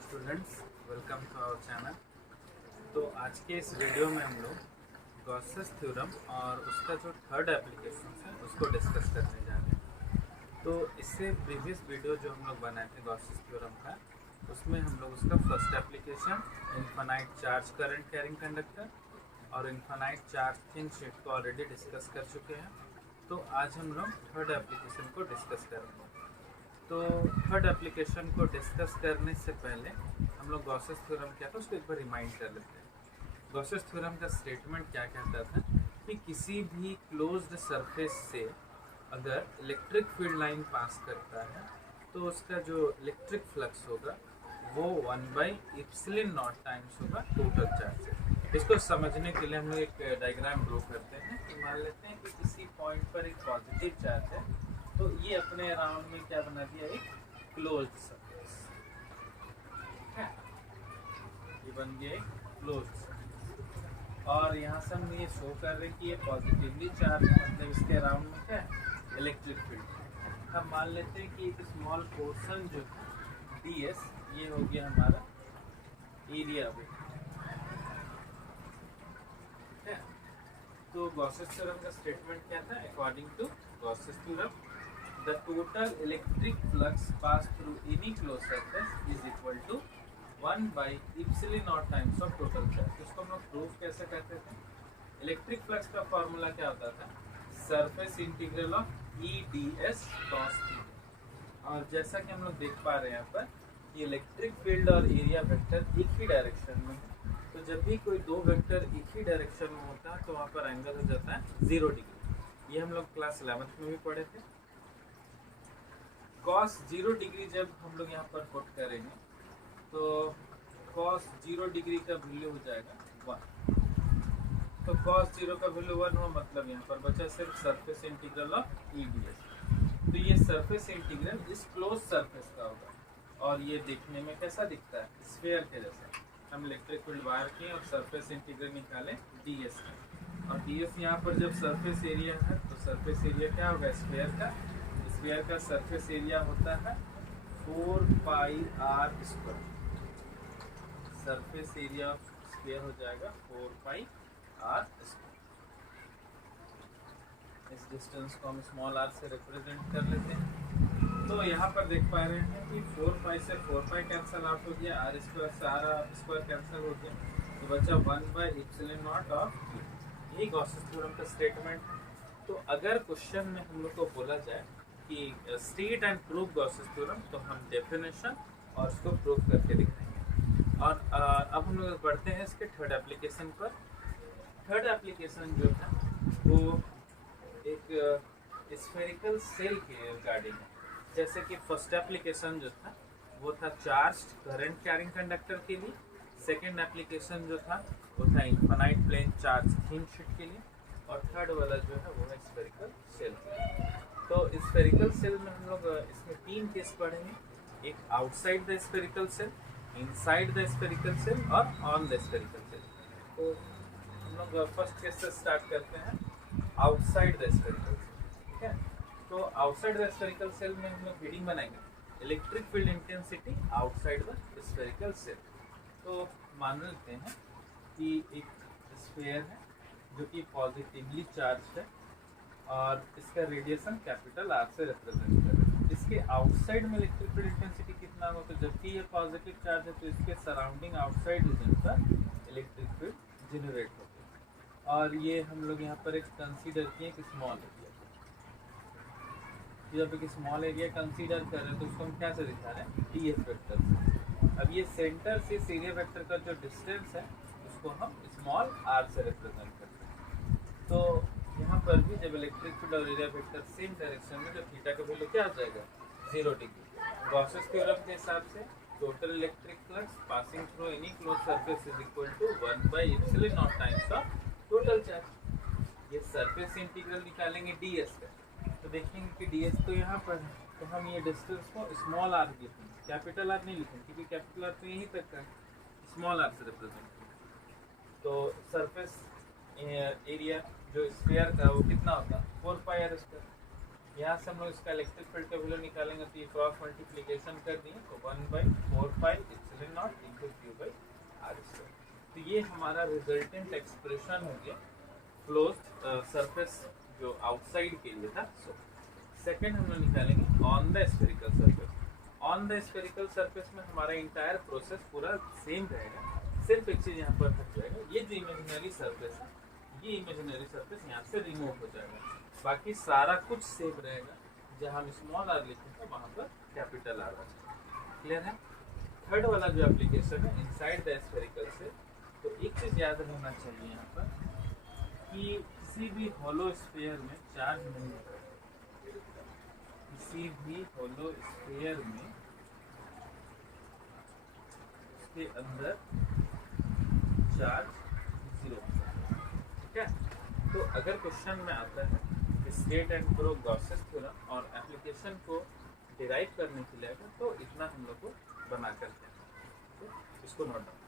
Students, welcome to our channel. तो आज के इस वीडियो में हम लोग गॉसेस थ्योरम और उसका जो थर्ड एप्लीकेशन है उसको डिस्कस करने जा रहे हैं। तो इससे प्रीवियस वीडियो जो हम लोग बनाए थे गॉसेस थ्योरम का, उसमें हम लोग उसका first application infinite charge current carrying conductor और इनफाइनाइट चार्ज थिन शीट को ऑलरेडी डिस्कस कर चुके हैं। तो आज हम लोग थर्ड एप्लीकेशन को डिस्कस करेंगे। तो थर्ड एप्लीकेशन को डिस्कस करने से पहले हम लोग गॉसेस थ्योरम क्या था उसको एक बार रिमाइंड कर लेते हैं। गॉसेस थ्योरम का स्टेटमेंट क्या कहता था कि किसी भी क्लोज्ड सरफेस से अगर इलेक्ट्रिक फील्ड लाइन पास करता है तो उसका जो इलेक्ट्रिक फ्लक्स होगा वो 1/ε0 टाइम्स होगा टोटल चार्ज। इसको समझने के लिए हम लोग एक डायग्राम ड्रॉ करते हैं कि मान लेते हैं कि किसी पॉइंट पर एक पॉजिटिव चार्ज है, तो ये अपने अराउंड में क्या बना दिया, एक क्लोज्ड सरफेस है। ये बन गया एक क्लोज्ड सरफेस और यहाँ से हम ये शो कर रहे हैं कि ये पॉजिटिवली चार्ज है, मतलब इसके अराउंड में क्या है, इलेक्ट्रिक फील्ड। हम मान लेते हैं कि एक स्मॉल पोर्शन जो ds ये हो गया हमारा एरिया वेक्टर है। तो गॉसेस थ्योरम का स्टेटमेंट क्या था? According to Gauss's theorem, the total electric flux passed through any closed surface is equal to 1/ε0 times of total charge। इसको हम लोग प्रूफ कैसे करते थे? इलेक्ट्रिक फ्लक्स का फॉर्मूला क्या होता था? Surface integral of EdS cos theta. और जैसा कि हम लोग देख पा रहे हैं यहाँ पर कि इलेक्ट्रिक फील्ड और एरिया वेक्टर एक ही डायरेक्शन में है, तो जब भी कोई दो वेक्टर एक ही डायरेक्शन में होता है तो वहाँ पर एंगल हो जाता है 0 डिग्री। ये हम लोग क्लास 11th में भी पढ़े थे। cos 0 डिग्री जब हम लोग यहाँ पर पुट करेंगे तो cos 0 डिग्री का वैल्यू हो जाएगा 1। तो cos 0 का वैल्यू 1 हुआ, मतलब यहाँ पर बचा सिर्फ सरफेस इंटीग्रल ऑफ EdS। तो ये सरफेस इंटीग्रल इस क्लोज सरफेस का होगा और ये देखने में कैसा दिखता है? स्फीयर के जैसा। हम इलेक्ट्रिक फील्ड बाहर किए और सरफेस इंटीग्रल निकाले ds का, और ds यहाँ पर जब सरफेस एरिया है तो सरफेस एरिया क्या होगा? स्फीयर का। स्फीयर का सरफेस एरिया होता है 4πr²। Surface area of sphere हो जाएगा 4πr²। इस डिस्टेंस को हम स्मॉल r से रिप्रेजेंट कर लेते हैं। तो यहाँ पर देख पा रहे हैं कि 4π से 4π कैंसिल आउट हो गया, r² से r² कैंसिल हो गया, तो बचा 1/ε0 ऑफ e। यही गॉसेस थ्योरम का स्टेटमेंट। तो अगर क्वेश्चन में हम लोग को बोला जाए कि state and prove Gauss's theorem, तो हम डेफिनेशन और उसको प्रूव करके दिखाएंगे। और अब हम लोग बढ़ते हैं इसके थर्ड एप्लीकेशन पर। थर्ड एप्लीकेशन जो है वो एक स्फेरिकल सेल के रिगार्डिंग है। जैसे कि फर्स्ट एप्लीकेशन जो था वो था चार्ज्ड करंट कैरिंग कंडक्टर के लिए, सेकेंड एप्लीकेशन जो था वो था infinite plane charge thin sheet के लिए, और थर्ड वाला जो है वो है स्फेरिकल सेल के लिए। तो स्फेरिकल सेल में हम लोग इसमें 3 केस पढ़ेंगे, एक outside the spherical shell, inside the spherical shell और ऑन द स्फेरिकल सेल। तो हम लोग फर्स्ट केस से स्टार्ट करते हैं, आउटसाइड द स्फेरिकल सेल। ठीक है, तो आउटसाइड द स्फेरिकल सेल में हम लोग हेडिंग बनाएंगे electric field intensity outside the spherical shell. तो मान लेते हैं कि एक स्फीयर है जो कि पॉजिटिवली चार्ज है और इसका रेडिएशन कैपिटल R से रिप्रेजेंट कर रहे हैं। इसके आउटसाइड में इलेक्ट्रिक फील्ड इंटेंसिटी कितना हो, तो जबकि ये पॉजिटिव चार्ज है तो इसके सराउंडिंग आउटसाइड रीजन पर इलेक्ट्रिक फील्ड जनरेट होती है। और ये हम लोग यहाँ पर एक कंसीडर किए कि स्मॉल एरिया। जब एक स्मॉल एरिया कंसीडर कर रहे हैं तो उसको हम क्या से दिखा रहे हैं? ds वेक्टर से। अब ये सेंटर से इस एरिया वेक्टर का जो डिस्टेंस है उसको हम स्मॉल r से रिप्रेजेंट करते हैं। तो यहाँ पर भी जब इलेक्ट्रिक फील्ड और एरिया वेक्टर सेम डायरेक्शन में, तो थीटा का वैल्यू क्या हो जाएगा? 0 डिग्री। गॉसेस थ्योरम के हिसाब से total electric flux passing through any close surface is equal to 1/ε0 times of total charge. ये सरफेस इंटीग्रल निकालेंगे ds का, तो देखेंगे कि ds तो यहाँ पर है, तो हम ये डिस्टेंस को स्मॉल r लिखेंगे, कैपिटल R नहीं लिखेंगे क्योंकि कैपिटल R तो यहीं तक का है, स्मॉल r से रिप्रेजेंट करेंगे। तो सरफेस एरिया जो स्फीयर का वो कितना होता है? 4πr²। यहाँ से हम लोग इसका इलेक्ट्रिक फील्ड का वैल्यू निकालेंगे, तो ये क्रॉस मल्टीप्लीकेशन कर दिए तो 1/4πε0 into Q by R square. तो ये हमारा रिजल्टेंट एक्सप्रेशन हो गया क्लोज्ड सरफेस जो आउटसाइड के लिए था। सो सेकेंड हम लोग निकालेंगे on the spherical surface. On the spherical surface में हमारा इंटायर प्रोसेस पूरा सेम रहेगा, सिर्फ एक चीज यहाँ पर हट जाएगा, ये जो इमेजिनरी सरफेस है, ये इमेजिनरी सरफेस यहाँ से रिमूव हो जाएगा, बाकी सारा कुछ सेम रहेगा। जहाँ हम स्मॉल आर लिखे थे वहाँ पर कैपिटल आर आ जाएगा। क्लियर है? थर्ड वाला जो एप्लीकेशन है इनसाइड द स्फेरिकल से, तो एक चीज याद रहना चाहिए यहाँ पर कि किसी भी होलो स्फीयर में चार्ज नहीं होता, किसी भी होलो स्फीयर में उसके अंदर चार्ज 0 होता है। ठीक है? तो अगर क्वेश्चन में आता है कि state and pro Gauss's theorem और एप्लीकेशन को डिराइव करने के लिए, तो इतना हम लोग को बना कर इसको नोट डाउन